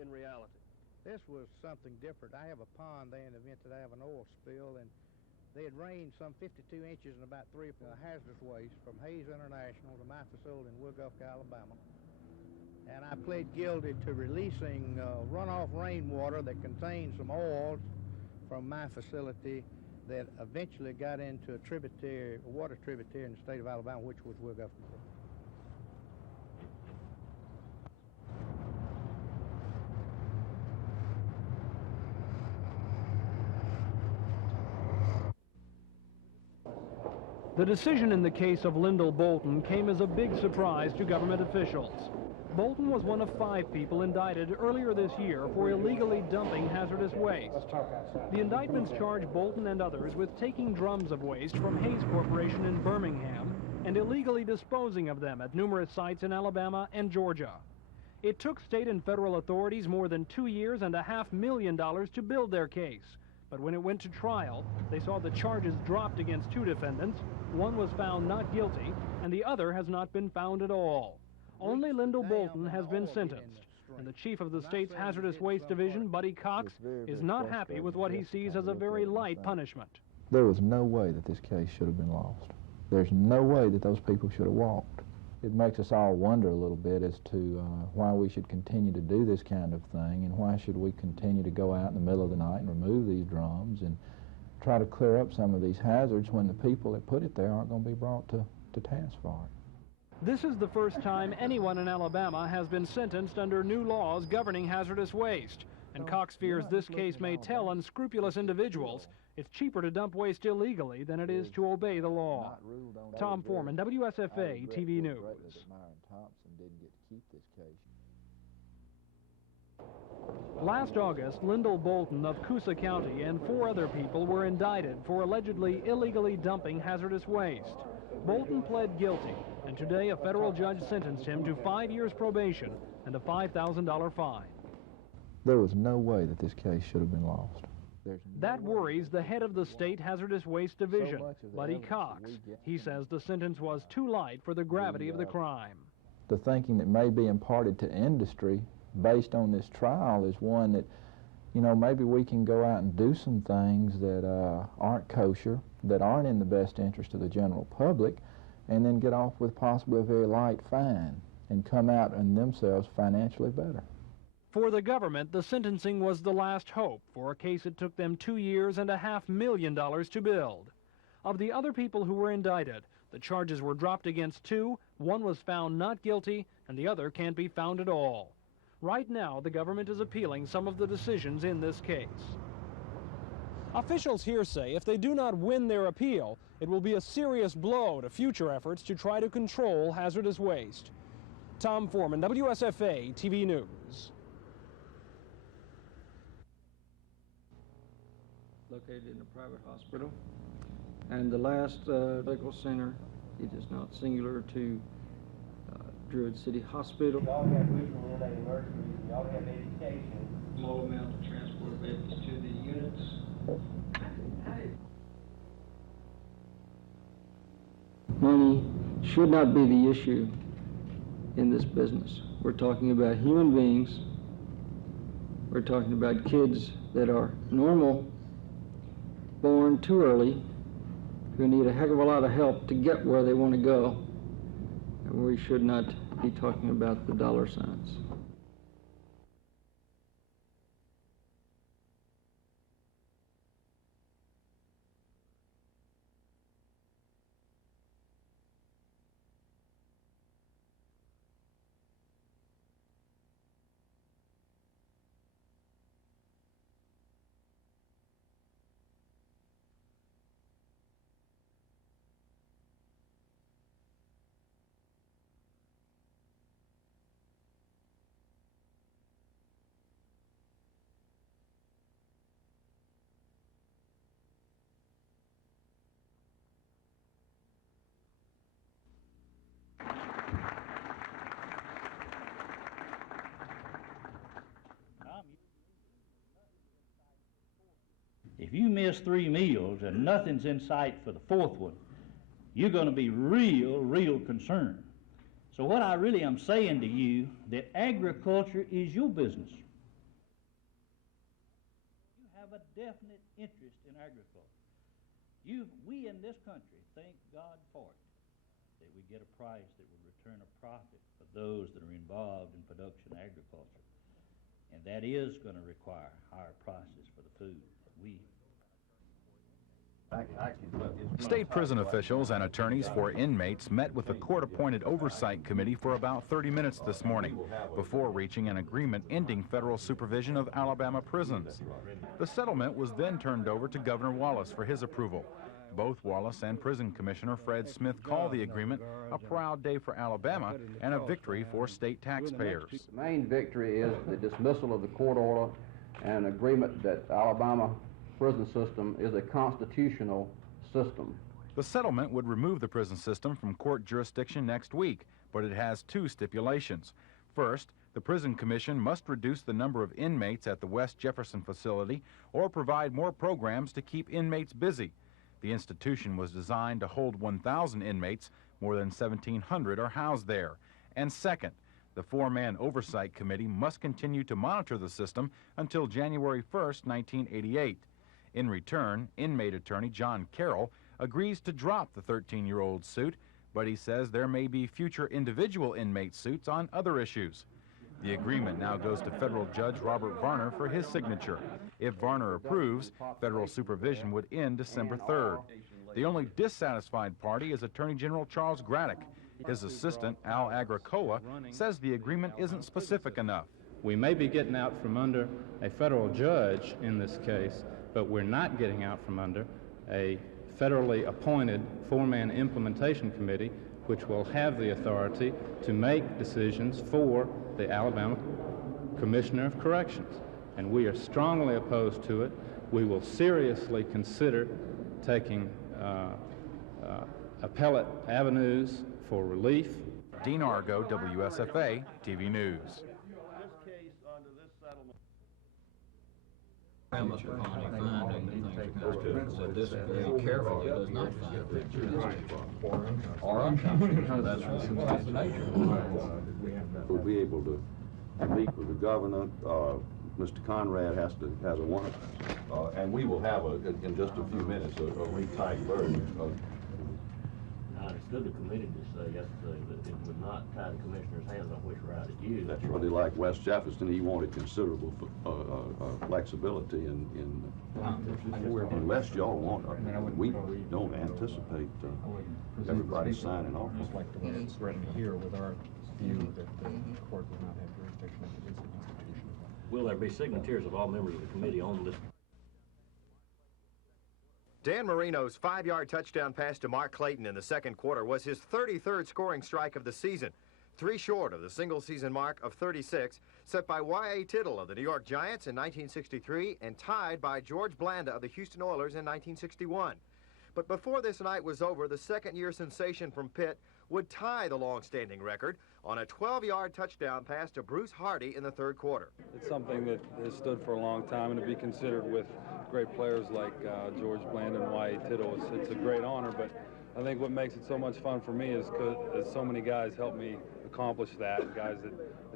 in reality. This was something different. I have a pond there in the event that I have an oil spill, and they had rained some 52 inches and about 3 hazardous waste from Hayes International to my facility in Wood Gulch, Alabama. And I pled guilty to releasing runoff rainwater that contained some oils from my facility that eventually got into a water tributary in the state of Alabama, which was Wood Gulch. The decision in the case of Lyndall Bolton came as a big surprise to government officials. Bolton was one of 5 people indicted earlier this year for illegally dumping hazardous waste. The indictments charge Bolton and others with taking drums of waste from Hayes Corporation in Birmingham and illegally disposing of them at numerous sites in Alabama and Georgia. It took state and federal authorities more than 2 years and $500,000 million to build their case. But when it went to trial, they saw the charges dropped against 2 defendants. One was found not guilty, and the other has not been found at all. Only Lyndall Bolton has been sentenced, and the chief of the state's Hazardous Waste Division, Buddy Cox, is not happy with what he sees as a very light punishment. There was no way that this case should have been lost. There's no way that those people should have walked. It makes us all wonder a little bit as to why we should continue to do this kind of thing, and why should we continue to go out in the middle of the night and remove these drums and try to clear up some of these hazards when the people that put it there aren't going to be brought to task for it. This is the first time anyone in Alabama has been sentenced under new laws governing hazardous waste, and Cox fears this case may tell unscrupulous individuals it's cheaper to dump waste illegally than it is to obey the law. Tom Foreman, WSFA TV News. Last August, Lyndall Bolton of Coosa County and 4 other people were indicted for allegedly illegally dumping hazardous waste. Bolton pled guilty, and today a federal judge sentenced him to 5 years probation and a $5,000 fine. There was no way that this case should have been lost. That worries the head of the state Hazardous Waste Division, Buddy Cox. He says the sentence was too light for the gravity of the crime. The thinking that may be imparted to industry based on this trial is one that, you know, maybe we can go out and do some things that aren't kosher, that aren't in the best interest of the general public, and then get off with possibly a very light fine and come out and themselves financially better. For the government, the sentencing was the last hope for a case it took them 2 years and $500,000 million to build. Of the other people who were indicted, the charges were dropped against 2, one was found not guilty, and the other can't be found at all. Right now, the government is appealing some of the decisions in this case. Officials here say if they do not win their appeal, it will be a serious blow to future efforts to try to control hazardous waste. Tom Foreman, WSFA TV News. Located in a private hospital, and the last medical center, it is not singular to Druid City Hospital. Y'all have regional LA emergencies, y'all have education. Low amount to transport babies to the units. Money should not be the issue in this business. We're talking about human beings. We're talking about kids that are normal, born too early, who need a heck of a lot of help to get where they want to go, and we should not be talking about the dollar signs. If you miss 3 meals and nothing's in sight for the 4th one, you're going to be real concerned. So what I really am saying to you, that agriculture is your business. You have a definite interest in agriculture. We in this country, thank God for it, that we get a price that will return a profit for those that are involved in production agriculture. And that is going to require higher prices for the food that we. State prison officials and attorneys for inmates met with the court-appointed oversight committee for about 30 minutes this morning before reaching an agreement ending federal supervision of Alabama prisons. The settlement was then turned over to Governor Wallace for his approval. Both Wallace and Prison Commissioner Fred Smith call the agreement a proud day for Alabama and a victory for state taxpayers. The main victory is the dismissal of the court order and an agreement that Alabama prison system is a constitutional system. The settlement would remove the prison system from court jurisdiction next week, but it has two stipulations. First, the Prison Commission must reduce the number of inmates at the West Jefferson facility or provide more programs to keep inmates busy. The institution was designed to hold 1,000 inmates. More than 1,700 are housed there. And second, the four-man oversight committee must continue to monitor the system until January 1st, 1988. In return, inmate attorney John Carroll agrees to drop the 13-year-old suit, but he says there may be future individual inmate suits on other issues. The agreement now goes to federal judge Robert Varner for his signature. If Varner approves, federal supervision would end December 3rd. The only dissatisfied party is Attorney General Charles Graddick. His assistant, Al Agricola, says the agreement isn't specific enough. We may be getting out from under a federal judge in this case, but we're not getting out from under a federally appointed four-man implementation committee which will have the authority to make decisions for the Alabama Commissioner of Corrections. And we are strongly opposed to it. We will seriously consider taking appellate avenues for relief. Dean Argo, WSFA, TV News. Upon a finding that things are constitutional, so this very carefully does not find We'll be able to meet with the governor. Mr. Conrad has a warrant, and we will have in just a few minutes a retyped version of. I understood the committee to say yesterday that it would not tie the commissioner's hands on which route it used. That's really like West Jefferson. He wanted considerable flexibility in unless y'all want. We don't anticipate everybody signing off. Just like the way it's written here with our view that the court would not have jurisdiction of this institution. Will there be signatures of all members of the committee on this? Dan Marino's 5-yard touchdown pass to Mark Clayton in the second quarter was his 33rd scoring strike of the season, 3 short of the single-season mark of 36 set by Y.A. Tittle of the New York Giants in 1963 and tied by George Blanda of the Houston Oilers in 1961. But before this night was over, the second-year sensation from Pitt would tie the long-standing record on a 12-yard touchdown pass to Bruce Hardy in the third quarter. It's something that has stood for a long time, and to be considered with great players like George Blanda and Y.A. Tittle, it's a great honor. But I think what makes it so much fun for me is because so many guys help me accomplish that, guys that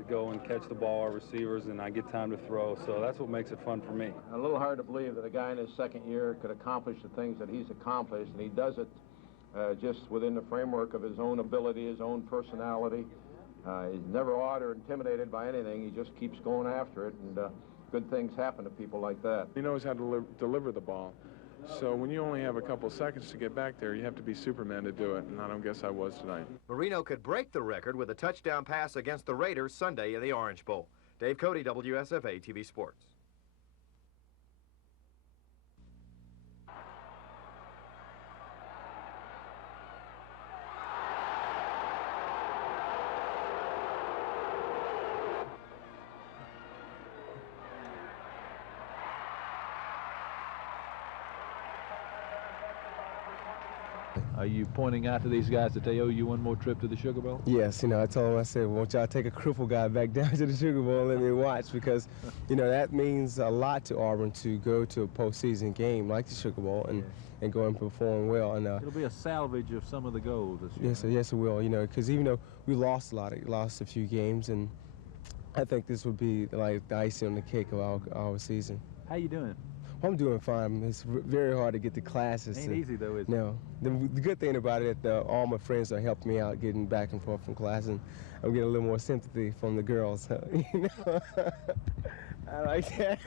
go and catch the ball, our receivers, and I get time to throw. So that's what makes it fun for me. A little hard to believe that a guy in his second year could accomplish the things that he's accomplished, and he does it just within the framework of his own ability, his own personality. He's never awed or intimidated by anything. He just keeps going after it, and good things happen to people like that. He knows how to deliver the ball. So when you only have a couple seconds to get back there, you have to be Superman to do it, and I don't guess I was tonight. Marino could break the record with a touchdown pass against the Raiders Sunday in the Orange Bowl. Dave Cody, WSFA TV Sports. Are you pointing out to these guys that they owe you one more trip to the Sugar Bowl? Yes, I told them, I said, won't y'all take a crippled guy back down to the Sugar Bowl and let me watch, because, that means a lot to Auburn to go to a postseason game like the Sugar Bowl and go and perform well. And it'll be a salvage of some of the goals this year. Yes, yes, it will. Because even though we lost a few games, and I think this would be like the icing on the cake of our season. How you doing? Well, I'm doing fine. It's very hard to get to classes. Ain't easy though, is it? No. The good thing about it, all my friends are helping me out getting back and forth from class, and I'm getting a little more sympathy from the girls. I like that.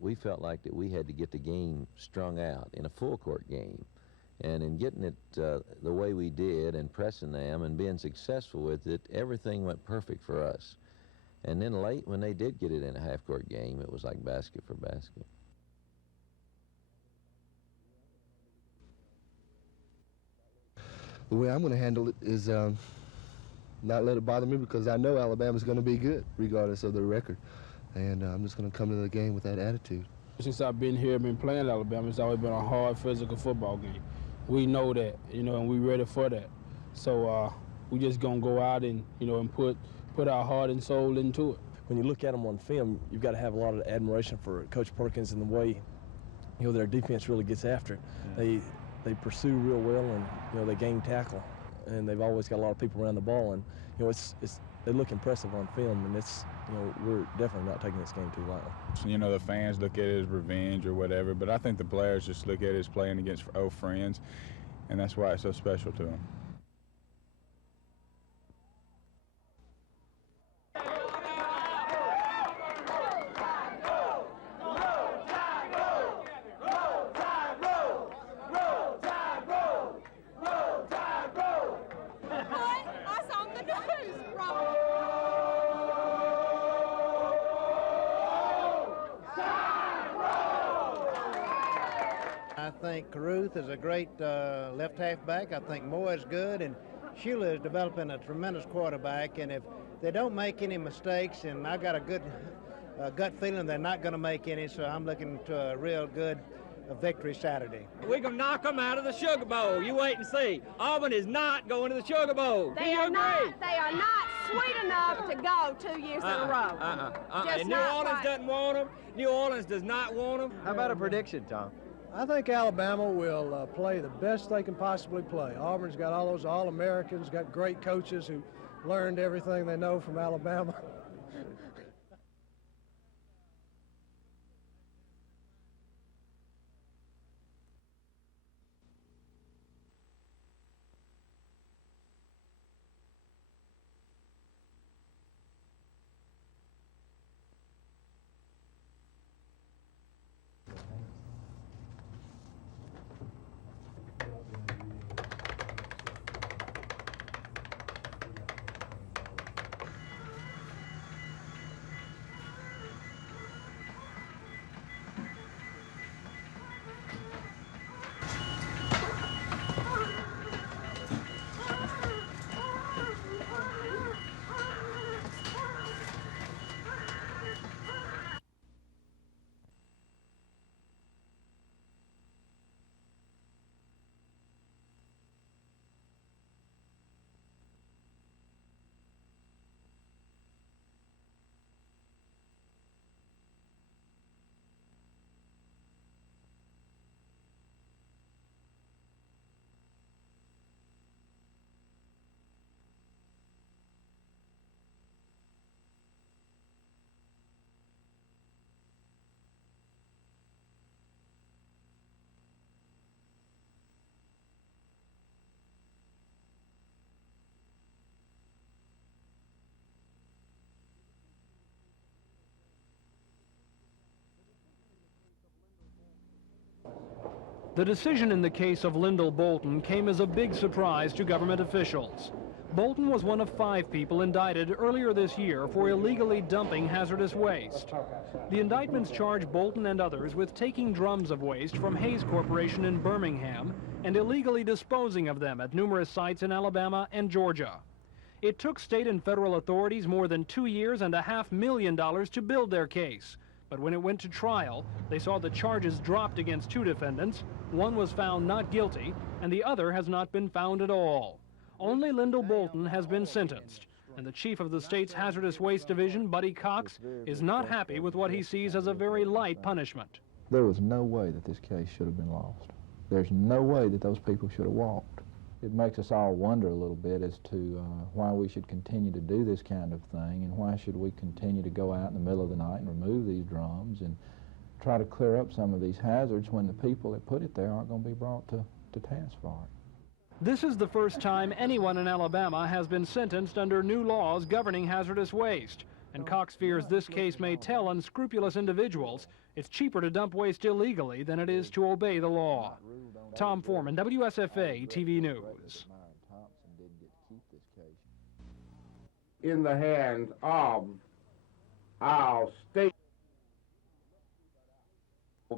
We felt like that we had to get the game strung out in a full court game. And in getting it the way we did and pressing them and being successful with it, everything went perfect for us. And then late, when they did get it in a half-court game, it was like basket for basket. The way I'm going to handle it is not let it bother me, because I know Alabama's going to be good regardless of their record. And I'm just going to come to the game with that attitude. Since I've been here, been playing Alabama, it's always been a hard physical football game. We know that, and we're ready for that. So we just going to go out and, and put our heart and soul into it. When you look at them on film, you've got to have a lot of admiration for Coach Perkins and the way, their defense really gets after it. Yeah. They pursue real well, and, they game tackle. And they've always got a lot of people around the ball, and, they look impressive on film, and it's, we're definitely not taking this game too lightly. The fans look at it as revenge or whatever, but I think the players just look at it as playing against old friends, and that's why it's so special to them. I think Caruth is a great left halfback. I think Moore is good, and Shula is developing a tremendous quarterback. And if they don't make any mistakes, and I got a good gut feeling they're not going to make any, so I'm looking to a real good victory Saturday. We're going to knock them out of the Sugar Bowl. You wait and see. Auburn is not going to the Sugar Bowl. They are not sweet enough to go 2 years in a row. And New Orleans doesn't want them. New Orleans does not want them. How about a prediction, Tom? I think Alabama will play the best they can possibly play. Auburn's got all those All-Americans, got great coaches who learned everything they know from Alabama. The decision in the case of Lyndall Bolton came as a big surprise to government officials. Bolton was one of 5 people indicted earlier this year for illegally dumping hazardous waste. The indictments charge Bolton and others with taking drums of waste from Hayes Corporation in Birmingham and illegally disposing of them at numerous sites in Alabama and Georgia. It took state and federal authorities more than 2 years and $500,000 million to build their case. But when it went to trial, they saw the charges dropped against 2 defendants. One was found not guilty, and the other has not been found at all. Only Lyndall Bolton has been sentenced, and the chief of the state's Hazardous Waste Division, Buddy Cox, is not happy with what he sees as a very light punishment. There was no way that this case should have been lost. There's no way that those people should have walked. It makes us all wonder a little bit as to why we should continue to do this kind of thing, and why should we continue to go out in the middle of the night and remove these drums and try to clear up some of these hazards when the people that put it there aren't going to be brought to task for it. This is the first time anyone in Alabama has been sentenced under new laws governing hazardous waste, and Cox fears this case may tell unscrupulous individuals it's cheaper to dump waste illegally than it is to obey the law. Tom Foreman, WSFA TV News. In the hands of our state,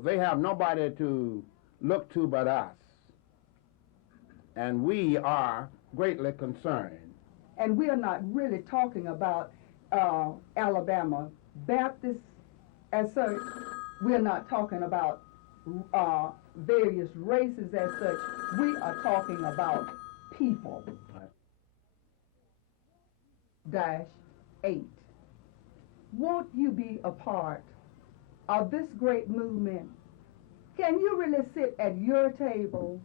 they have nobody to look to but us. And we are greatly concerned. And we are not really talking about Alabama Baptists as such. We're not talking about various races as such. We are talking about people. -8. Won't you be a part of this great movement? Can you really sit at your table?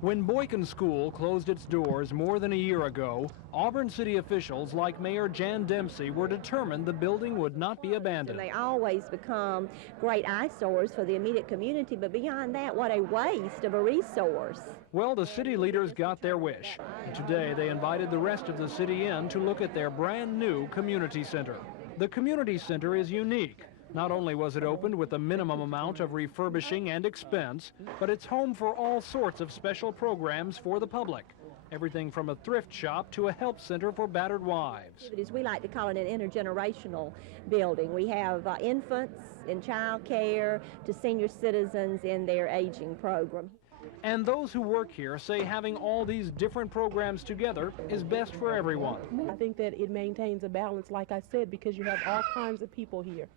When Boykin School closed its doors more than a year ago, Auburn city officials like Mayor Jan Dempsey were determined the building would not be abandoned. They always become great eyesores for the immediate community, but beyond that, what a waste of a resource. Well, the city leaders got their wish. And today they invited the rest of the city in to look at their brand new community center. The community center is unique. Not only was it opened with a minimum amount of refurbishing and expense, but it's home for all sorts of special programs for the public. Everything from a thrift shop to a help center for battered wives. We like to call it an intergenerational building. We have infants in child care to senior citizens in their aging program. And those who work here say having all these different programs together is best for everyone. I think that it maintains a balance, like I said, because you have all kinds of people here.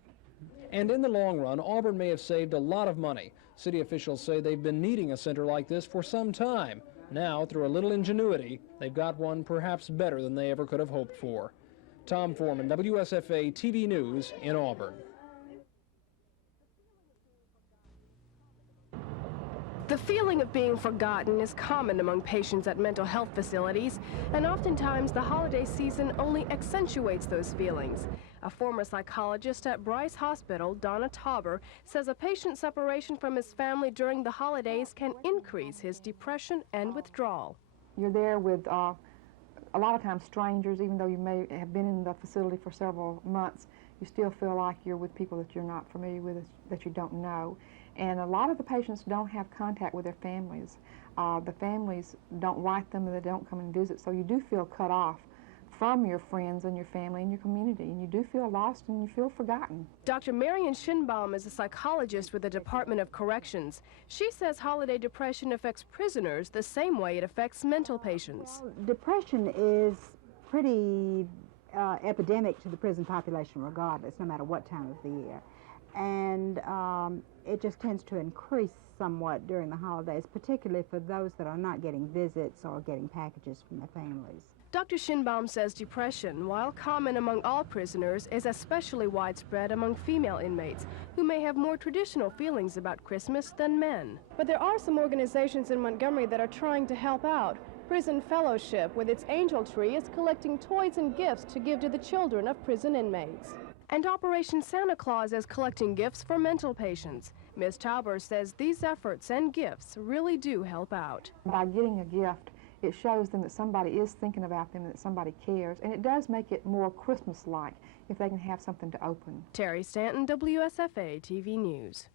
And in the long run, Auburn may have saved a lot of money. City officials say they've been needing a center like this for some time. Now, through a little ingenuity, they've got one perhaps better than they ever could have hoped for. Tom Foreman, WSFA TV News in Auburn. The feeling of being forgotten is common among patients at mental health facilities, and oftentimes the holiday season only accentuates those feelings. A former psychologist at Bryce Hospital, Donna Tauber, says a patient's separation from his family during the holidays can increase his depression and withdrawal. You're there with a lot of times strangers, even though you may have been in the facility for several months, you still feel like you're with people that you're not familiar with, that you don't know. And a lot of the patients don't have contact with their families. The families don't write them and they don't come and visit, so you do feel cut off from your friends and your family and your community, and you do feel lost and you feel forgotten. Dr. Marion Schinbaum is a psychologist with the Department of Corrections. She says holiday depression affects prisoners the same way it affects mental patients. Well, depression is pretty epidemic to the prison population regardless, no matter what time of the year. And it just tends to increase somewhat during the holidays, particularly for those that are not getting visits or getting packages from their families. Dr. Schinbaum says depression, while common among all prisoners, is especially widespread among female inmates who may have more traditional feelings about Christmas than men. But there are some organizations in Montgomery that are trying to help out. Prison Fellowship, with its Angel Tree, is collecting toys and gifts to give to the children of prison inmates. And Operation Santa Claus is collecting gifts for mental patients. Ms. Tauber says these efforts and gifts really do help out. By getting a gift, it shows them that somebody is thinking about them, that somebody cares, and it does make it more Christmas-like if they can have something to open. Terry Stanton, WSFA TV News.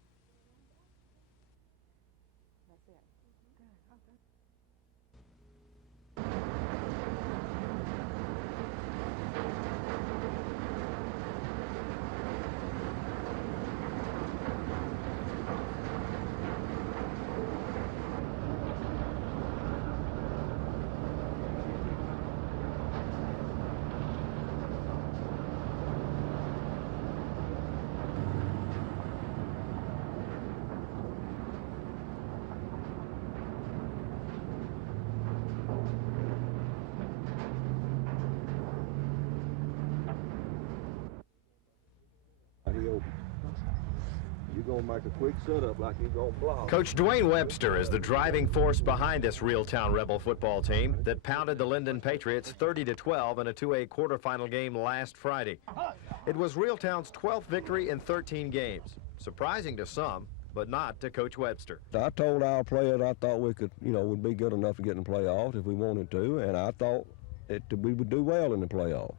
you're going to make a quick setup like you're going to block. Coach Dwayne Webster is the driving force behind this Reeltown Rebel football team that pounded the Linden Patriots 30-12 in a 2A quarterfinal game last Friday. It was Reeltown's 12th victory in 13 games. Surprising to some, but not to Coach Webster. I told our players I thought we could, would be good enough to get in the playoffs if we wanted to, and I thought we would do well in the playoffs.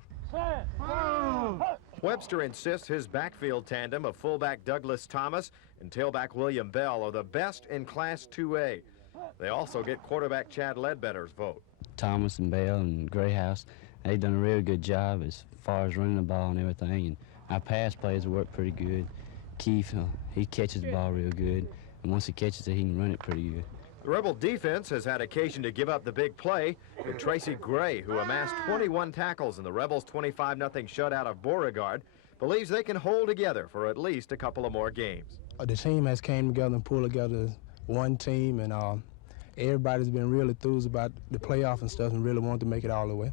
Webster insists his backfield tandem of fullback Douglas Thomas and tailback William Bell are the best in Class 2A. They also get quarterback Chad Ledbetter's vote. Thomas and Bell and Grayhouse, they've done a really good job as far as running the ball and everything, and our pass plays work pretty good. Keith, he catches the ball real good, and once he catches it, he can run it pretty good. The Rebel defense has had occasion to give up the big play, but Tracy Gray, who amassed 21 tackles in the Rebels' 25-0 shutout of Beauregard, believes they can hold together for at least a couple of more games. The team has came together and pulled together as one team, and everybody's been real enthused about the playoff and stuff and really wanted to make it all the way.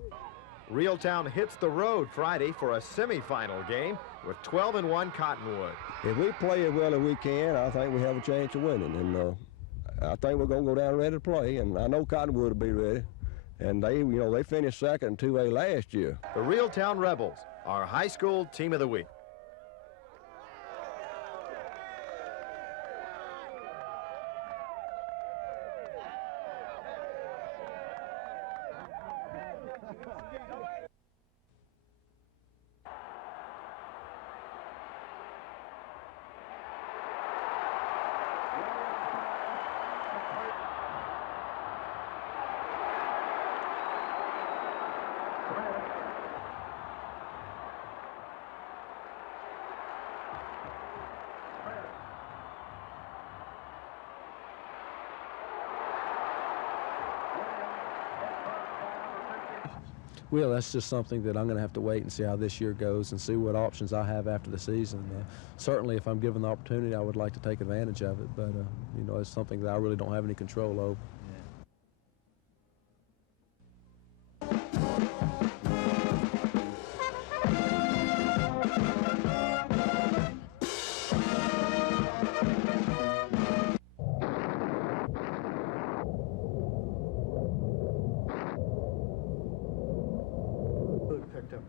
Reeltown hits the road Friday for a semifinal game with 12-1 Cottonwood. If we play as well as we can, I think we have a chance of winning, and I think we're going to go down ready to play, and I know Cottonwood will be ready. And they finished second in 2A last year. The Reeltown Rebels, our high school team of the week. Well, that's just something that I'm going to have to wait and see how this year goes and see what options I have after the season. Certainly, if I'm given the opportunity, I would like to take advantage of it, but, it's something that I really don't have any control over.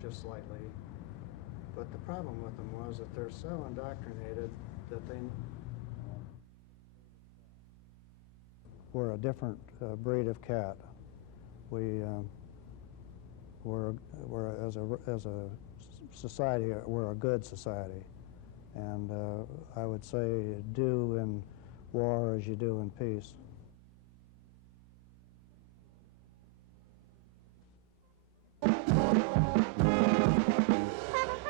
Just slightly, but the problem with them was that they're so indoctrinated that we're a different breed of cat. We're as a society, we're a good society, and I would say do in war as you do in peace.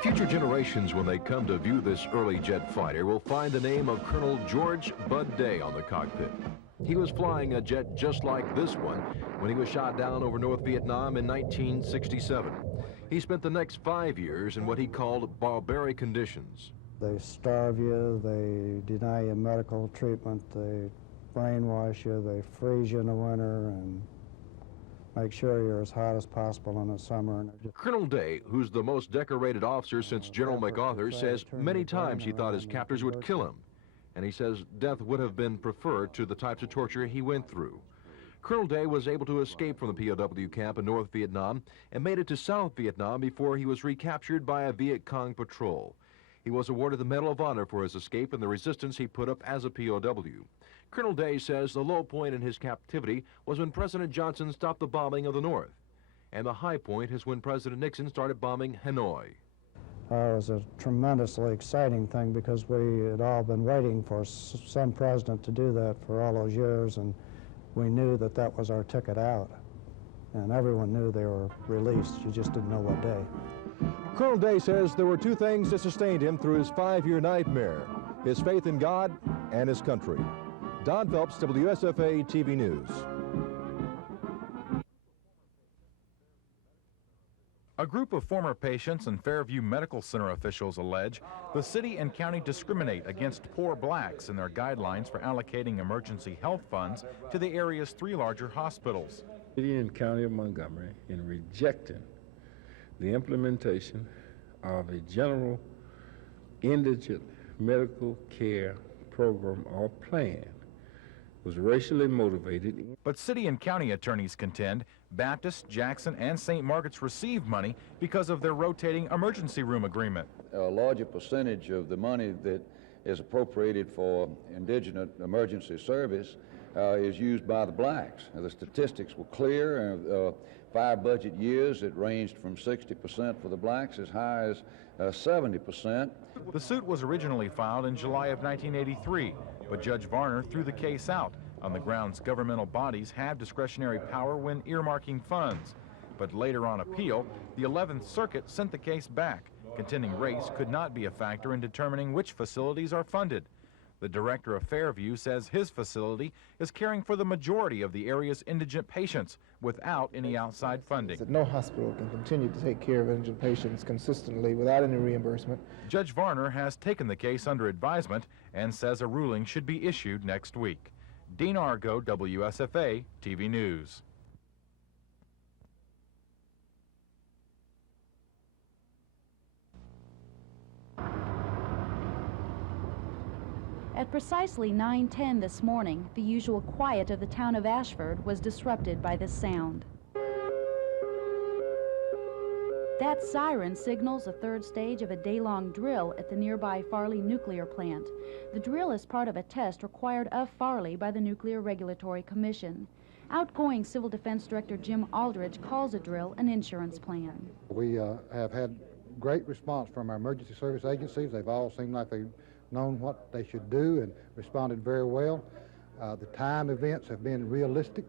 Future generations, when they come to view this early jet fighter, will find the name of Colonel George Bud Day on the cockpit. He was flying a jet just like this one when he was shot down over North Vietnam in 1967. He spent the next 5 years in what he called barbaric conditions. They starve you, they deny you medical treatment, they brainwash you, they freeze you in the winter, and make sure you're as hot as possible in the summer. Colonel Day, who's the most decorated officer since General MacArthur, says many times he thought his captors would kill him. And he says death would have been preferred to the types of torture he went through. Colonel Day was able to escape from the POW camp in North Vietnam and made it to South Vietnam before he was recaptured by a Viet Cong patrol. He was awarded the Medal of Honor for his escape and the resistance he put up as a POW. Colonel Day says the low point in his captivity was when President Johnson stopped the bombing of the North, and the high point is when President Nixon started bombing Hanoi. It was a tremendously exciting thing because we had all been waiting for some president to do that for all those years, and we knew that that was our ticket out. And everyone knew they were released, you just didn't know what day. Colonel Day says there were two things that sustained him through his 5-year nightmare: his faith in God and his country. Don Phelps, WSFA TV News. A group of former patients and Fairview Medical Center officials allege the city and county discriminate against poor blacks in their guidelines for allocating emergency health funds to the area's 3 larger hospitals. City and County of Montgomery, in rejecting the implementation of a general indigent medical care program or plan was racially motivated. But city and county attorneys contend Baptist, Jackson, and St. Margaret's received money because of their rotating emergency room agreement. A larger percentage of the money that is appropriated for indigent emergency service is used by the blacks. The statistics were clear. 5 budget years, it ranged from 60% for the blacks as high as 70%. The suit was originally filed in July of 1983, but Judge Varner threw the case out on the grounds governmental bodies have discretionary power when earmarking funds. But later on appeal, the 11th Circuit sent the case back, contending race could not be a factor in determining which facilities are funded. The director of Fairview says his facility is caring for the majority of the area's indigent patients without any outside funding. No hospital can continue to take care of indigent patients consistently without any reimbursement. Judge Varner has taken the case under advisement and says a ruling should be issued next week. Dean Argo, WSFA TV News. At precisely 9:10 this morning, the usual quiet of the town of Ashford was disrupted by this sound. That siren signals the third stage of a day-long drill at the nearby Farley nuclear plant. The drill is part of a test required of Farley by the Nuclear Regulatory Commission. Outgoing Civil Defense Director Jim Aldridge calls a drill an insurance plan. We have had great response from our emergency service agencies. They've all seemed like they've known what they should do and responded very well. The time events have been realistic.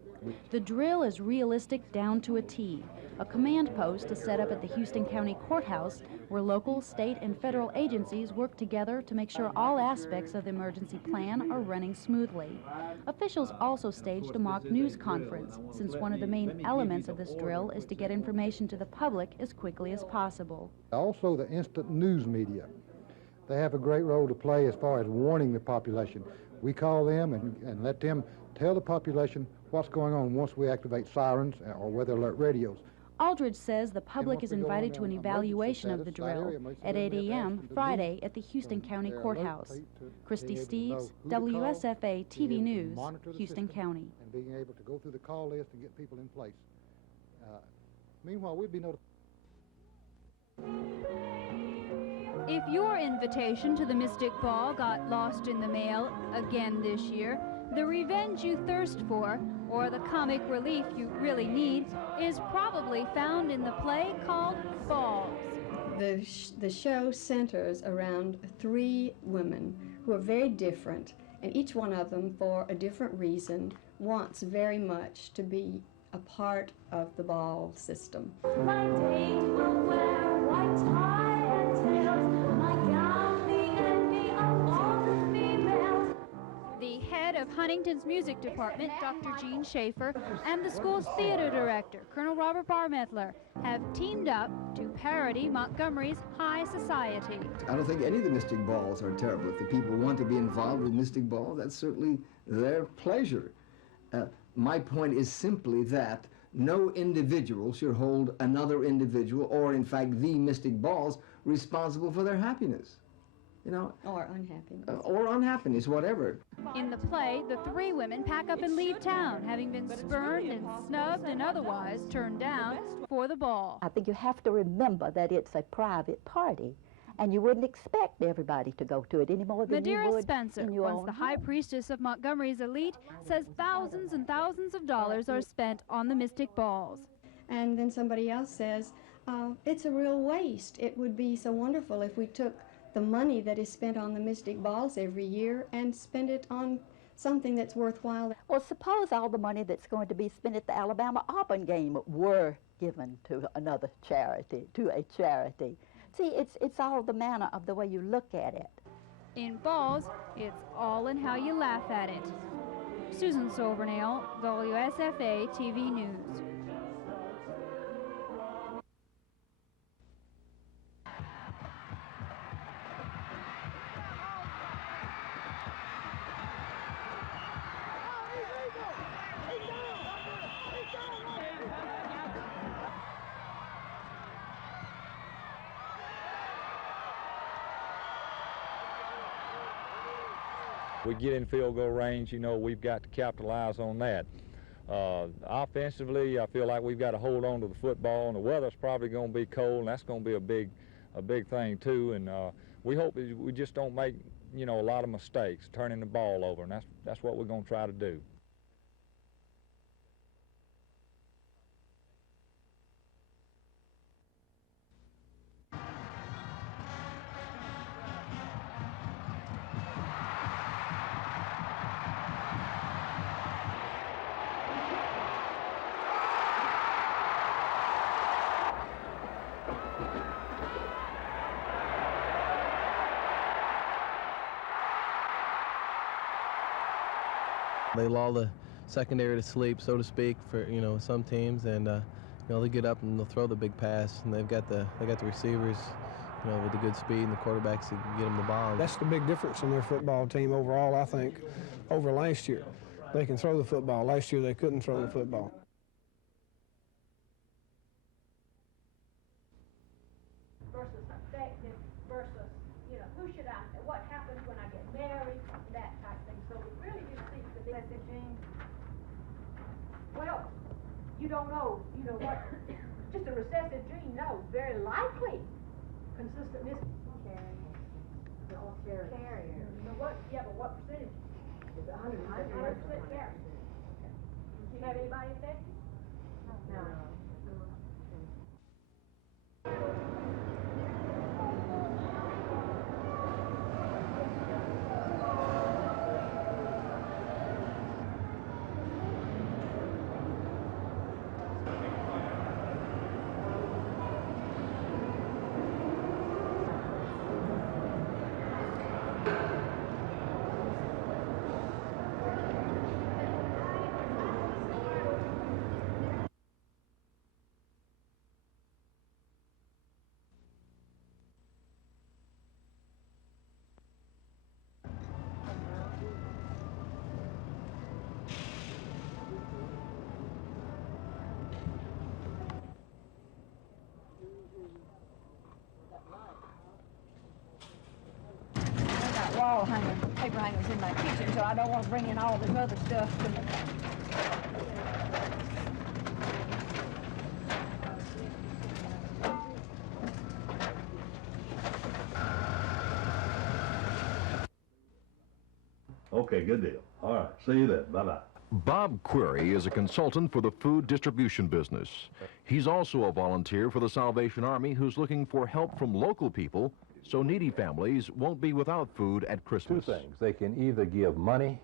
The drill is realistic down to a T. A command post is set up at the Houston County Courthouse where local, state, and federal agencies work together to make sure all aspects of the emergency plan are running smoothly. Officials also staged a mock news conference, since one of the main elements of this drill is to get information to the public as quickly as possible. Also, the instant news media. They have a great role to play as far as warning the population. We call them and let them tell the population what's going on once we activate sirens or weather alert radios. Aldridge says the public is invited to an evaluation of the drill at 8 a.m. Friday at the Houston County Courthouse. Christy Steves, WSFA TV News, Houston County. And being able to go through the call list and get people in place. Meanwhile, we'd be notified. If your invitation to the Mystic Ball got lost in the mail again this year, the revenge you thirst for, or the comic relief you really need, is probably found in the play called Balls. The show centers around 3 women who are very different, and each one of them, for a different reason, wants very much to be a part of the ball system. My date will wear white tie and tails, my gown the envy of all the females. The head of Huntington's music department, Dr. Gene Schaefer, and the school's theater director, Colonel Robert Barmettler, have teamed up to parody Montgomery's High Society. I don't think any of the Mystic Balls are terrible. If the people want to be involved with Mystic Balls, that's certainly their pleasure. My point is simply that no individual should hold another individual, or in fact the Mystic Balls, responsible for their happiness. You know? Or unhappiness. Or unhappiness, whatever. In the play, the 3 women pack up and leave town, having been spurned and snubbed and otherwise turned down for the ball. I think you have to remember that it's a private party, and you wouldn't expect everybody to go to it any more than you Madeira would Spencer, in your once own the high home. priestess of Montgomery's elite, says thousands and thousands of dollars are spent on the Mystic Balls. And then somebody else says, it's a real waste. It would be so wonderful if we took the money that is spent on the Mystic Balls every year and spend it on something that's worthwhile. Well, suppose all the money that's going to be spent at the Alabama-Auburn game were given to another charity, to a charity. See, it's all the manner of the way you look at it. In Balls, it's all in how you laugh at it. Susan Silvernail, WSFA TV News. We get in field goal range, you know, we've got to capitalize on that. Offensively, I feel like we've got to hold on to the football, and the weather's probably going to be cold, and that's going to be a big thing too. And we hope we just don't make, you know, a lot of mistakes turning the ball over, and that's what we're going to try to do. They lull the secondary to sleep, so to speak, for some teams, and they get up and they'll throw the big pass, and they got the receivers, with the good speed and the quarterbacks to get them the ball. That's the big difference in their football team overall, I think, over last year. They can throw the football. Last year they couldn't throw the football. Versus effective versus, who should I, what happens when I get married, that type of thing. So it really just seems to be recessive gene. Well, you don't know, what, just a recessive gene, no, very likely consistent carrier. So what, but what percentage? It's 100% carrier. Do you have anybody affected? No. Wall hanging, paper hangers in my kitchen, so I don't want to bring in all this other stuff. Okay, good deal. All right, see you then. Bye-bye. Bob Query is a consultant for the food distribution business. He's also a volunteer for the Salvation Army who's looking for help from local people so needy families won't be without food at Christmas. Two things. They can either give money,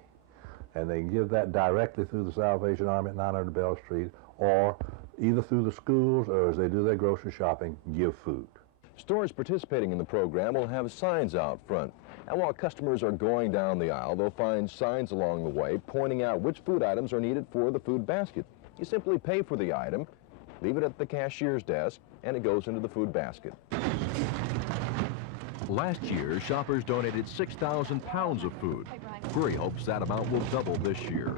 and they can give that directly through the Salvation Army at 900 Bell Street, or either through the schools or as they do their grocery shopping, give food. Stores participating in the program will have signs out front. And while customers are going down the aisle, they'll find signs along the way pointing out which food items are needed for the food basket. You simply pay for the item, leave it at the cashier's desk, and it goes into the food basket. Last year, shoppers donated 6,000 pounds of food. Query hopes that amount will double this year.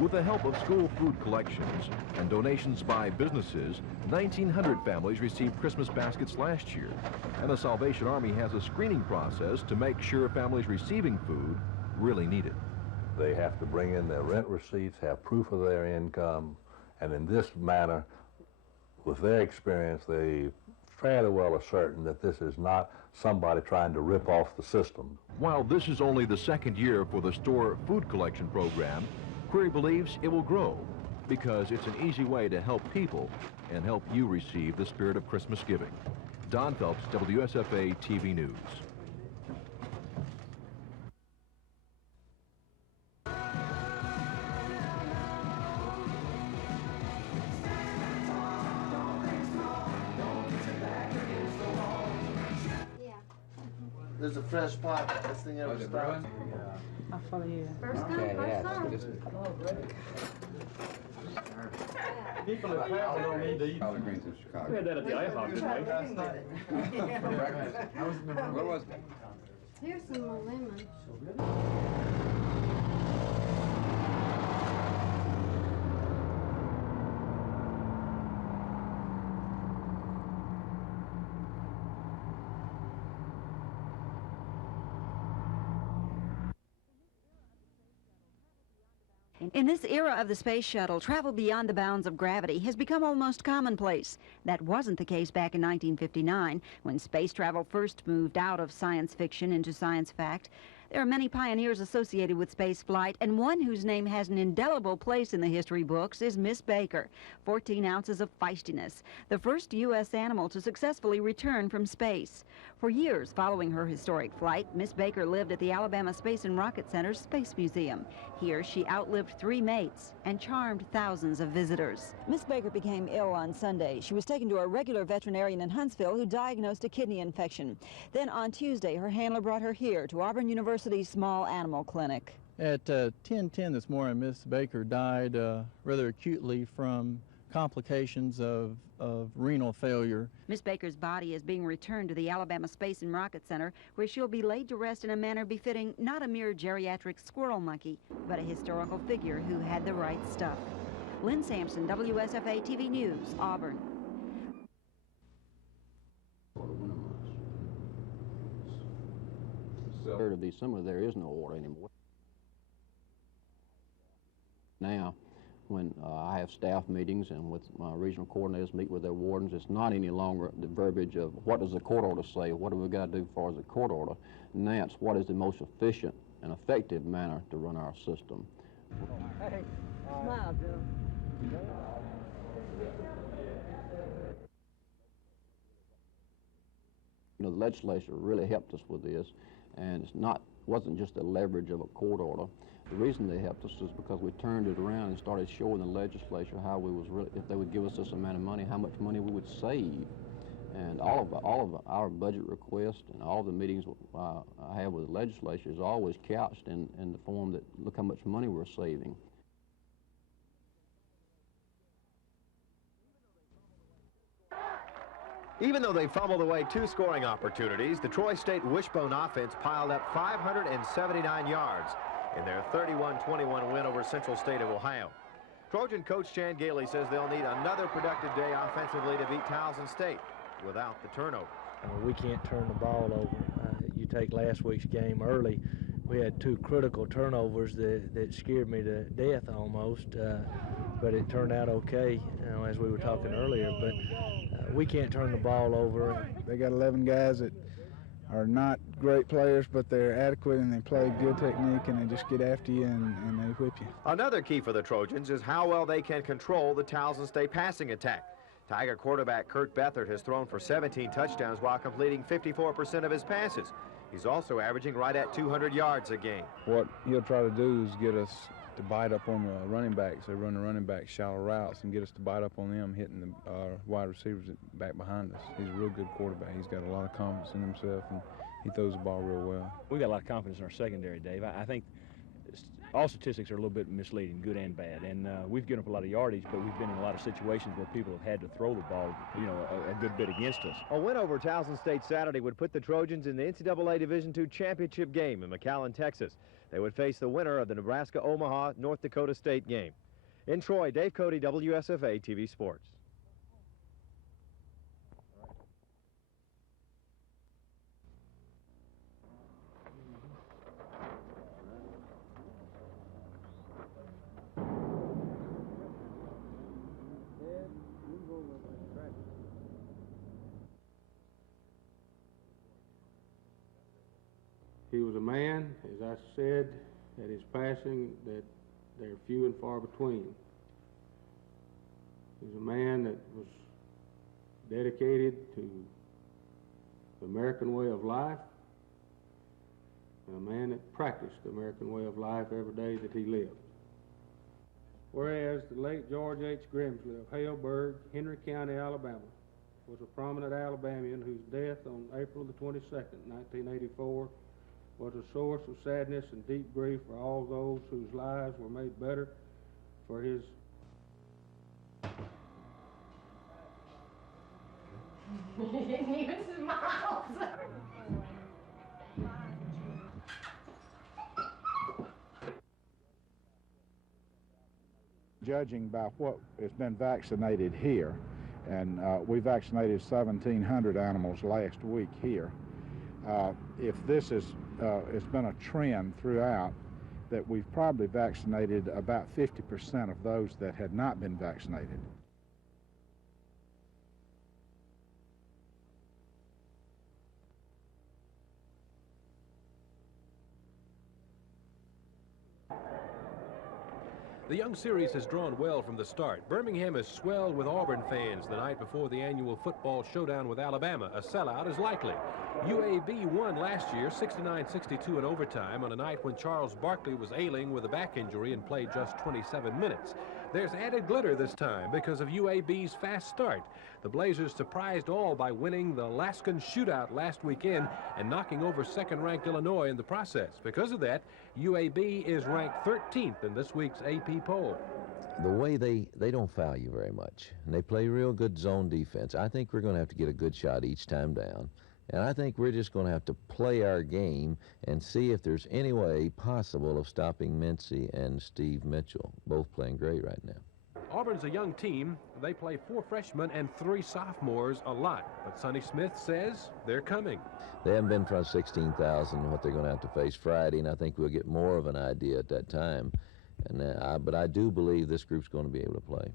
With the help of school food collections and donations by businesses, 1,900 families received Christmas baskets last year. And the Salvation Army has a screening process to make sure families receiving food really need it. They have to bring in their rent receipts, have proof of their income, and in this manner, with their experience, they fairly well are certain that this is not somebody trying to rip off the system. While this is only the second year for the store food collection program, Query believes it will grow because it's an easy way to help people and help you receive the spirit of Christmas giving. Don Phelps, WSFA TV News. There's a fresh pot. This thing ever stopped. I'll follow you. First come, first served. People in town don't need to eat. Collard greens in Chicago. We had that at the IHOP, didn't we? For breakfast. What was it? Here's some more lemon. In this era of the space shuttle, travel beyond the bounds of gravity has become almost commonplace. That wasn't the case back in 1959, when space travel first moved out of science fiction into science fact. There are many pioneers associated with space flight, and one whose name has an indelible place in the history books is Miss Baker. 14 ounces of feistiness, the first U.S. animal to successfully return from space. For years following her historic flight, Miss Baker lived at the Alabama Space and Rocket Center's Space Museum. Here, she outlived 3 mates and charmed thousands of visitors. Miss Baker became ill on Sunday. She was taken to a regular veterinarian in Huntsville who diagnosed a kidney infection. Then on Tuesday, her handler brought her here to Auburn University's Small Animal Clinic. At 10:10 this morning, Miss Baker died rather acutely from complications of renal failure. Miss Baker's body is being returned to the Alabama Space and Rocket Center, where she'll be laid to rest in a manner befitting not a mere geriatric squirrel monkey, but a historical figure who had the right stuff. Lynn Sampson, WSFA TV News, Auburn. Of December, there is no order anymore. Now, when I have staff meetings and with my regional coordinators meet with their wardens, it's not any longer the verbiage of what does the court order say, what do we got to do as far as the court order. Now it's what is the most efficient and effective manner to run our system. Hey, smile, Jim. You know, the legislature really helped us with this, and wasn't just a leverage of a court order. The reason they helped us is because we turned it around and started showing the legislature how we was really, if they would give us this amount of money, how much money we would save. And all of our budget requests and all the meetings I have with the legislature is always couched in the form that look how much money we're saving. Even though they fumbled away 2 scoring opportunities, the Troy State Wishbone offense piled up 579 yards in their 31-21 win over Central State of Ohio. Trojan coach Chan Gailey says they'll need another productive day offensively to beat Towson State without the turnover. We can't turn the ball over. You take last week's game early, we had 2 critical turnovers that scared me to death almost, but it turned out okay, as we were talking earlier. But we can't turn the ball over. They got 11 guys that are not great players, but they're adequate and they play good technique and they just get after you and they whip you. Another key for the Trojans is how well they can control the Towson State passing attack. Tiger quarterback Kurt Beathard has thrown for 17 touchdowns while completing 54% of his passes. He's also averaging right at 200 yards a game. What he'll try to do is get us to bite up on the running backs. They run the running back shallow routes and get us to bite up on them, hitting the wide receivers back behind us. He's a real good quarterback. He's got a lot of confidence in himself, and he throws the ball real well. We've got a lot of confidence in our secondary, Dave. I think all statistics are a little bit misleading, good and bad, and we've given up a lot of yardage, but we've been in a lot of situations where people have had to throw the ball, a good bit against us. A win over Towson State Saturday would put the Trojans in the NCAA Division II championship game in McAllen, Texas. They would face the winner of the Nebraska-Omaha North Dakota State game. In Troy, Dave Cody, WSFA TV Sports. He was a man, as I said, at his passing, that they're few and far between. He was a man that was dedicated to the American way of life, and a man that practiced the American way of life every day that he lived. Whereas the late George H. Grimsley of Haleburg, Henry County, Alabama, was a prominent Alabamian whose death on April the 22nd, 1984, was a source of sadness and deep grief for all those whose lives were made better for his. He didn't even smile. Judging by what has been vaccinated here, and we vaccinated 1,700 animals last week here. If this is, it's been a trend throughout, that we've probably vaccinated about 50% of those that had not been vaccinated. The young series has drawn well from the start. Birmingham has swelled with Auburn fans the night before the annual football showdown with Alabama. A sellout is likely. UAB won last year 69-62 in overtime on a night when Charles Barkley was ailing with a back injury and played just 27 minutes. There's added glitter this time because of UAB's fast start. The Blazers surprised all by winning the Alaskan shootout last weekend and knocking over second-ranked Illinois in the process. Because of that, UAB is ranked 13th in this week's AP poll. The way they don't foul you very much, and they play real good zone defense. I think we're going to have to get a good shot each time down. And I think we're just going to have to play our game and see if there's any way possible of stopping Mincy and Steve Mitchell, both playing great right now. Auburn's a young team. They play 4 freshmen and 3 sophomores a lot. But Sonny Smith says they're coming. They haven't been in front of 16,000, what they're going to have to face Friday, and I think we'll get more of an idea at that time. And but I do believe this group's going to be able to play.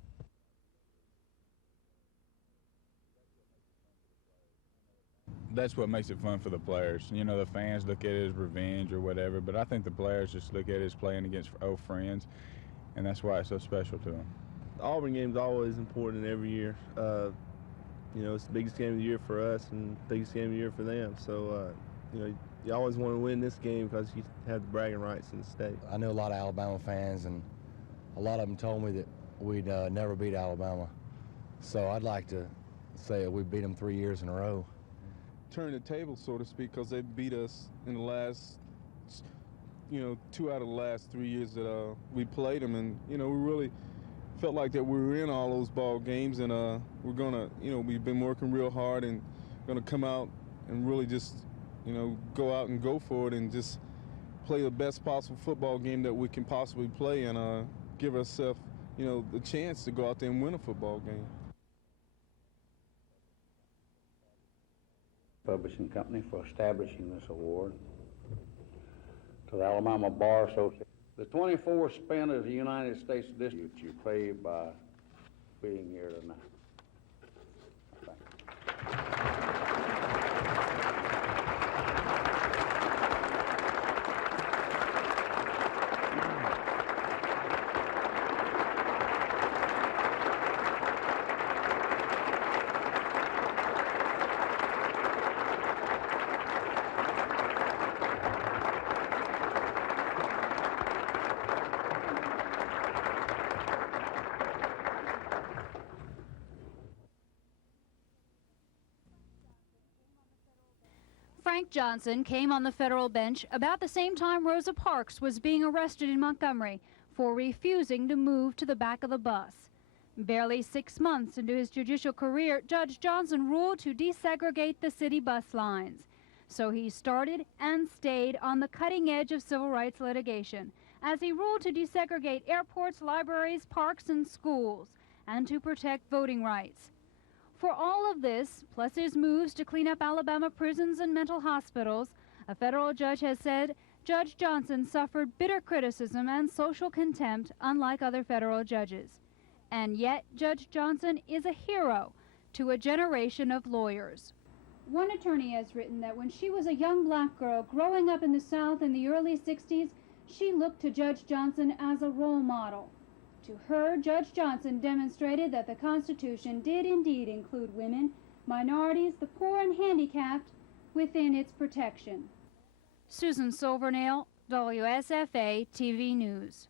That's what makes it fun for the players. You know, the fans look at it as revenge or whatever, but I think the players just look at it as playing against old friends, and that's why it's so special to them. The Auburn game's always important every year. You know, it's the biggest game of the year for us and the biggest game of the year for them. So, you know, you always want to win this game because you have the bragging rights in the state. I know a lot of Alabama fans, and a lot of them told me that we'd never beat Alabama. So I'd like to say we beat them 3 years in a row. Turn the table, so to speak, because they beat us in the last, 2 out of the last 3 years that we played them, and we really felt like that we were in all those ball games, and we're gonna, we've been working real hard and gonna come out and really just, go out and go for it and just play the best possible football game that we can possibly play and give ourselves, the chance to go out there and win a football game. Publishing company for establishing this award, to the Alabama Bar Association. The 24th spent as a United States district you pay by being here tonight. Frank Johnson came on the federal bench about the same time Rosa Parks was being arrested in Montgomery for refusing to move to the back of the bus. Barely 6 months into his judicial career, Judge Johnson ruled to desegregate the city bus lines. So he started and stayed on the cutting edge of civil rights litigation as he ruled to desegregate airports, libraries, parks, and schools, and to protect voting rights. For all of this, plus his moves to clean up Alabama prisons and mental hospitals, a federal judge has said Judge Johnson suffered bitter criticism and social contempt unlike other federal judges. And yet, Judge Johnson is a hero to a generation of lawyers. One attorney has written that when she was a young black girl growing up in the South in the early 60s, she looked to Judge Johnson as a role model. To her, Judge Johnson demonstrated that the Constitution did indeed include women, minorities, the poor, and handicapped within its protection. Susan Silvernail, WSFA TV News.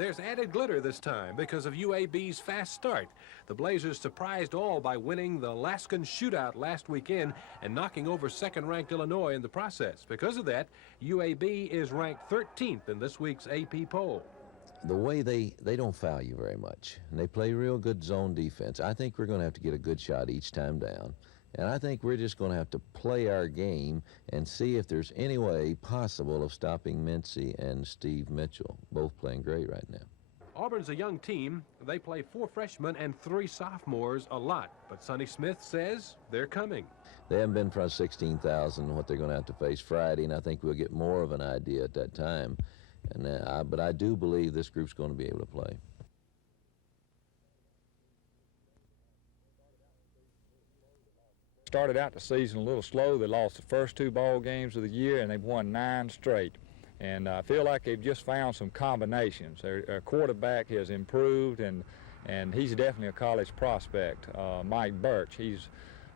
There's added glitter this time because of UAB's fast start. The Blazers surprised all by winning the Alaskan shootout last weekend and knocking over second-ranked Illinois in the process. Because of that, UAB is ranked 13th in this week's AP poll. The way they don't foul you very much, and they play real good zone defense. I think we're going to have to get a good shot each time down. And I think we're just going to have to play our game and see if there's any way possible of stopping Mincy and Steve Mitchell, both playing great right now. Auburn's a young team. They play 4 freshmen and 3 sophomores a lot. But Sonny Smith says they're coming. They haven't been in front of 16,000, what they're going to have to face Friday, and I think we'll get more of an idea at that time. And but I do believe this group's going to be able to play. Started out the season a little slow. They lost the first 2 ball games of the year, and they've won 9 straight. And I feel like they've just found some combinations. Their quarterback has improved, and he's definitely a college prospect. Mike Birch, he's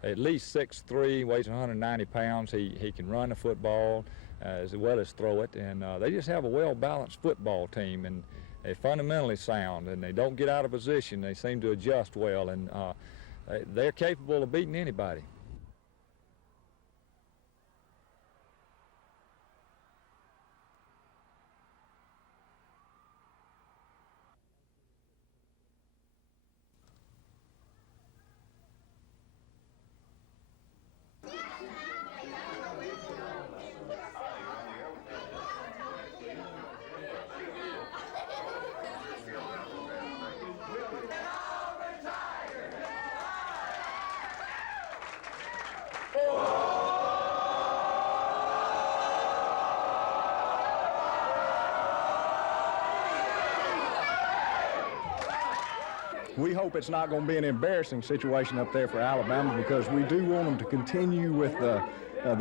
at least 6'3", weighs 190 pounds. He can run the football as well as throw it, and they just have a well-balanced football team, and they're fundamentally sound, and they don't get out of position. They seem to adjust well, and they're capable of beating anybody. We hope it's not going to be an embarrassing situation up there for Alabama, because we do want them to continue with the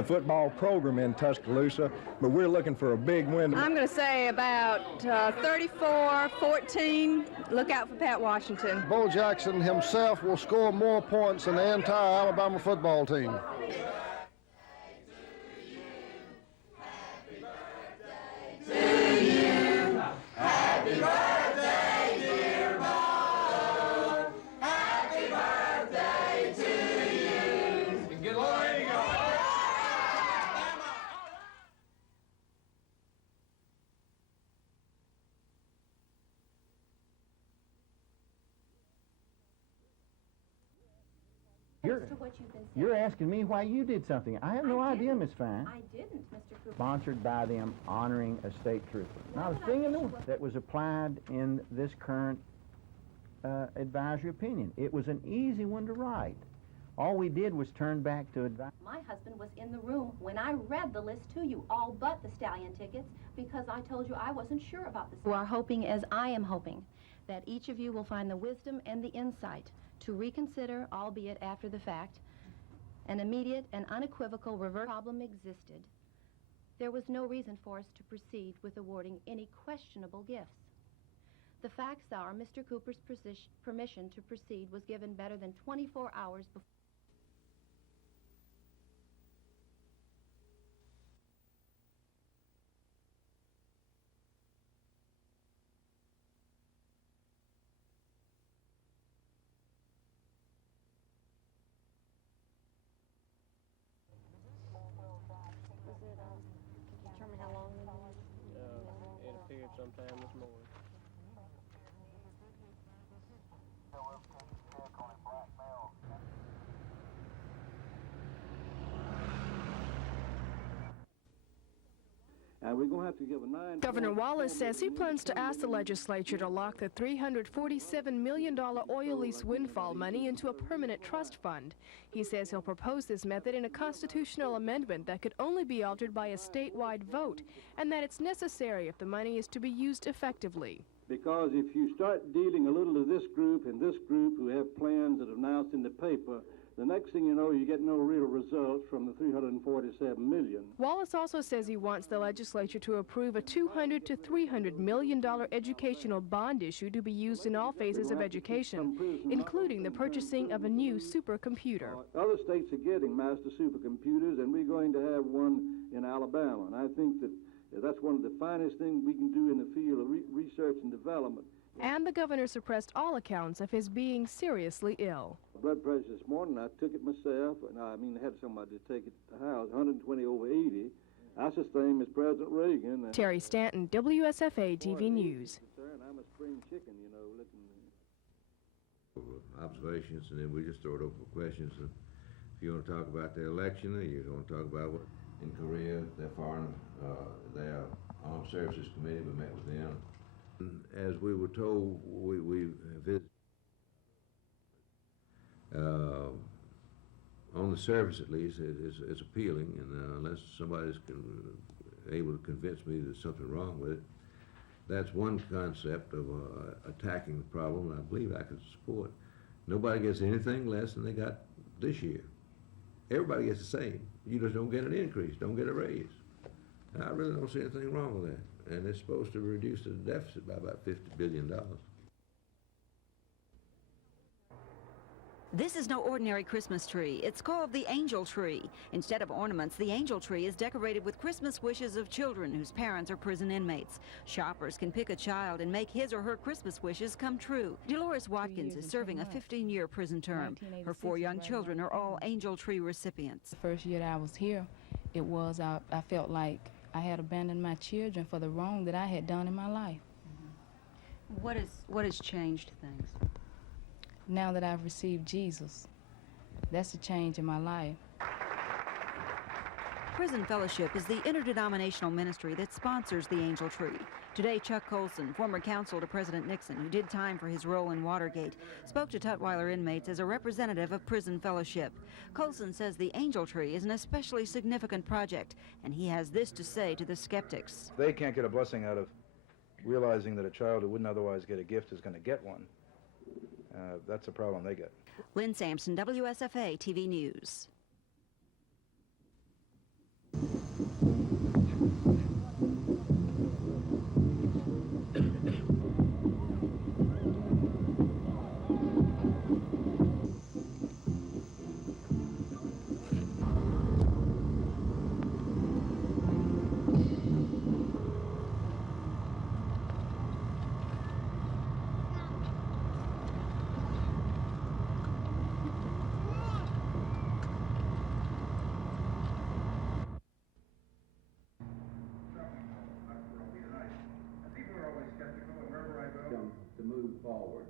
football program in Tuscaloosa, but we're looking for a big win. I'm going to say about 34-14. Look out for Pat Washington. Bo Jackson himself will score more points than the entire Alabama football team. You're asking me why you did something. I have no idea, Miss Fine. I didn't, Mr. Cooper. Sponsored by them, honoring a state trooper. Not a thing in the world that was applied in this current advisory opinion. It was an easy one to write. All we did was turn back to advice. My husband was in the room when I read the list to you, all but the stallion tickets, because I told you I wasn't sure about this. You are hoping, as I am hoping, that each of you will find the wisdom and the insight to reconsider, albeit after the fact. An immediate and unequivocal reverse problem existed. There was no reason for us to proceed with awarding any questionable gifts. The facts are Mr. Cooper's permission to proceed was given better than 24 hours before. Sometime this morning. We're going to have to give a 9. Governor Wallace says he plans to ask the legislature to lock the $347 million oil lease windfall money into a permanent trust fund. He says he'll propose this method in a constitutional amendment that could only be altered by a statewide vote, and that it's necessary if the money is to be used effectively. Because if you start dealing a little to this group and this group who have plans that are announced in the paper, the next thing you know, you get no real results from the $347 million. Wallace also says he wants the legislature to approve a $200 to $300 million educational bond issue to be used in all phases of education, including the purchasing of a new supercomputer. Other states are getting master supercomputers, and we're going to have one in Alabama. And I think that That's one of the finest things we can do in the field of research and development. And the governor suppressed all accounts of his being seriously ill. Blood pressure this morning, I took it myself, and I had somebody to take it to the house, 120/80. That's the same as President Reagan. Terry Stanton, WSFA TV News. I'm a spring chicken, you know, looking. Observations, and then we just throw it open for questions. If you want to talk about the election, or you want to talk about what in Korea, their Armed Services Committee, we met with them. As we were told, we visited on the surface, at least, it's appealing, and unless somebody's able to convince me there's something wrong with it, that's one concept of attacking the problem, and I believe I could support. Nobody gets anything less than they got this year. Everybody gets the same. You just don't get an increase, don't get a raise. And I really don't see anything wrong with that. And it's supposed to reduce the deficit by about $50 billion. This is no ordinary Christmas tree. It's called the angel tree. Instead of ornaments, the angel tree is decorated with Christmas wishes of children whose parents are prison inmates. Shoppers can pick a child and make his or her Christmas wishes come true. Dolores Watkins is serving a 15-year prison term. Her 4 young children are all angel tree recipients. The first year that I was here, it was, I felt like I had abandoned my children for the wrong that I had done in my life. What has changed things? Now that I've received Jesus, that's a change in my life. Prison Fellowship is the interdenominational ministry that sponsors the Angel Tree. Today, Chuck Colson, former counsel to President Nixon, who did time for his role in Watergate, spoke to Tutwiler inmates as a representative of Prison Fellowship. Colson says the Angel Tree is an especially significant project, and he has this to say to the skeptics. They can't get a blessing out of realizing that a child who wouldn't otherwise get a gift is going to get one. That's a problem they get. Lynn Sampson, WSFA TV News. To move forward.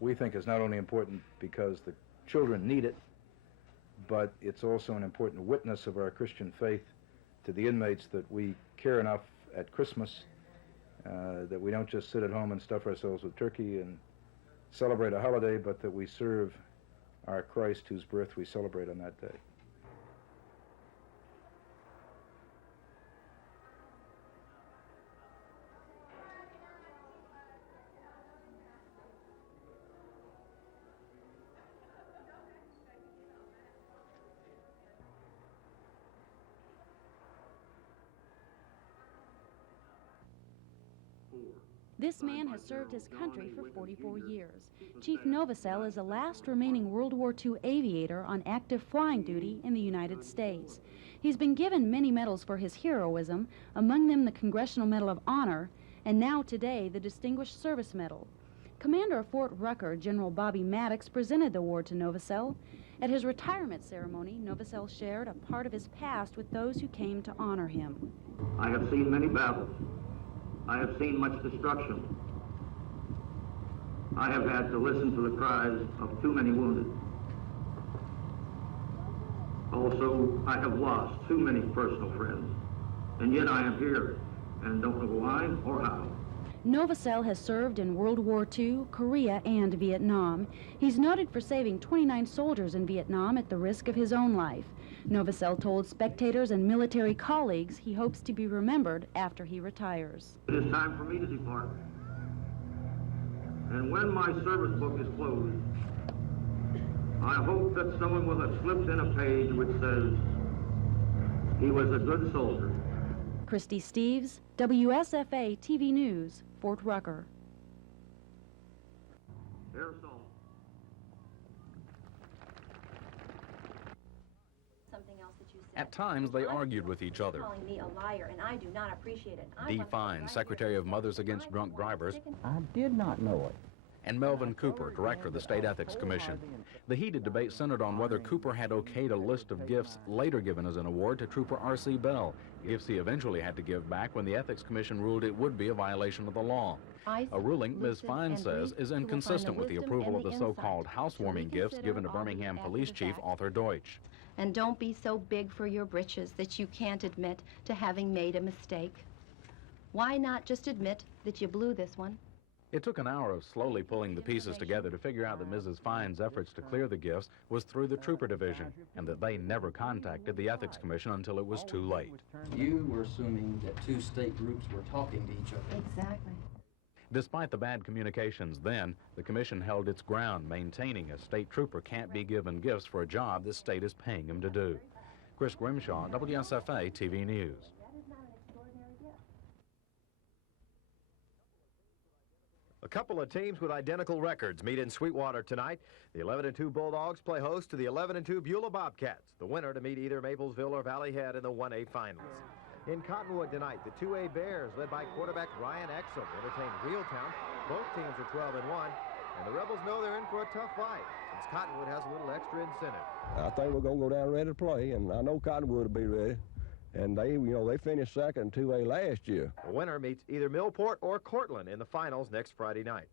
We think it's not only important because the children need it, but it's also an important witness of our Christian faith to the inmates that we care enough at Christmas that we don't just sit at home and stuff ourselves with turkey and celebrate a holiday, but that we serve our Christ whose birth we celebrate on that day. This man has served his country for 44 years. Chief Novosel is the last remaining World War II aviator on active flying duty in the United States. He's been given many medals for his heroism, among them the Congressional Medal of Honor, and now today the Distinguished Service Medal. Commander of Fort Rucker, General Bobby Maddox, presented the award to Novosel. At his retirement ceremony, Novosel shared a part of his past with those who came to honor him. I have seen many battles. I have seen much destruction. I have had to listen to the cries of too many wounded. Also, I have lost too many personal friends. And yet I am here and don't know why or how. Novosel has served in World War II, Korea, and Vietnam. He's noted for saving 29 soldiers in Vietnam at the risk of his own life. Novosel told spectators and military colleagues he hopes to be remembered after he retires. It is time for me to depart. And when my service book is closed, I hope that someone will have slipped in a page which says, he was a good soldier. Christy Steves, WSFA TV News, Fort Rucker. Aerosol. you said. At times, they argued with each other. Calling me a liar, and I do not appreciate it. Dee Fine, Secretary of Mothers Against Drunk Drivers, I did not know it. and Melvin Cooper, Director of the State Ethics Commission. The heated debate centered on whether Cooper had okayed a list of gifts later given as an award to Trooper R.C. Bell, gifts he eventually had to give back when the Ethics Commission ruled it would be a violation of the law. A ruling Ms. Fine says is inconsistent with the approval of the so-called housewarming gifts given to Birmingham Police Chief Arthur Deutsch. And don't be so big for your britches that you can't admit to having made a mistake. Why not just admit that you blew this one? It took an hour of slowly pulling the pieces together to figure out that Mrs. Fine's efforts to clear the gifts was through the Trooper Division, and that they never contacted the Ethics Commission until it was too late. You were assuming that two state groups were talking to each other. Exactly. Despite the bad communications then, the commission held its ground, maintaining a state trooper can't be given gifts for a job the state is paying him to do. Chris Grimshaw, WSFA TV News. A couple of teams with identical records meet in Sweetwater tonight. The 11-2 Bulldogs play host to the 11-2 Beulah Bobcats, the winner to meet either Maplesville or Valley Head in the 1A finals. In Cottonwood tonight, the 2A Bears, led by quarterback Ryan Exum, entertain Reeltown. Both teams are 12-1, and the Rebels know they're in for a tough fight, since Cottonwood has a little extra incentive. I think we're going to go down ready to play, and I know Cottonwood will be ready. And they finished second in 2A last year. The winner meets either Millport or Cortland in the finals next Friday night.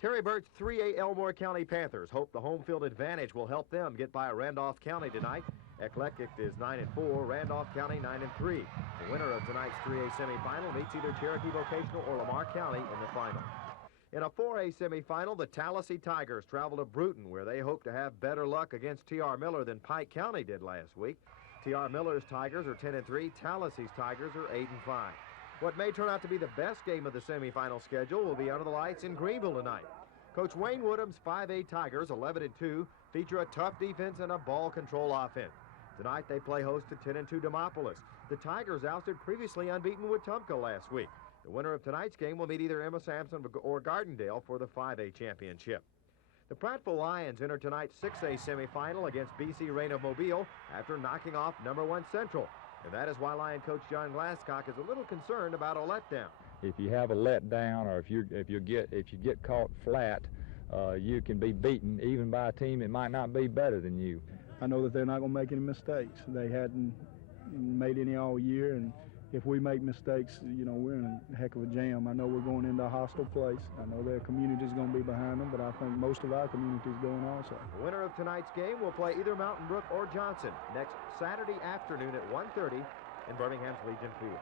Terry Burt's 3A Elmore County Panthers hope the home field advantage will help them get by Randolph County tonight. Eclectic is 9-4, Randolph County 9-3. The winner of tonight's 3A semifinal meets either Cherokee Vocational or Lamar County in the final. In a 4A semifinal, the Tallahassee Tigers travel to Bruton, where they hope to have better luck against T.R. Miller than Pike County did last week. T.R. Miller's Tigers are 10-3, Tallahassee's Tigers are 8-5. What may turn out to be the best game of the semifinal schedule will be under the lights in Greenville tonight. Coach Wayne Woodham's 5A Tigers, 11-2, feature a tough defense and a ball control offense. Tonight they play host to 10-2 Demopolis. The Tigers ousted previously unbeaten Wetumpka last week. The winner of tonight's game will meet either Emma Sampson or Gardendale for the 5A championship. The Prattville Lions enter tonight's 6A semifinal against BC Rain of Mobile after knocking off #1 Central. And that is why Lion coach John Glasscock is a little concerned about a letdown. If you have a letdown, or if you get caught flat, you can be beaten even by a team that might not be better than you. I know that they're not going to make any mistakes. They hadn't made any all year, and if we make mistakes, we're in a heck of a jam. I know we're going into a hostile place. I know their community's going to be behind them, but I think most of our community's going also. The winner of tonight's game will play either Mountain Brook or Johnson next Saturday afternoon at 1:30 in Birmingham's Legion Field.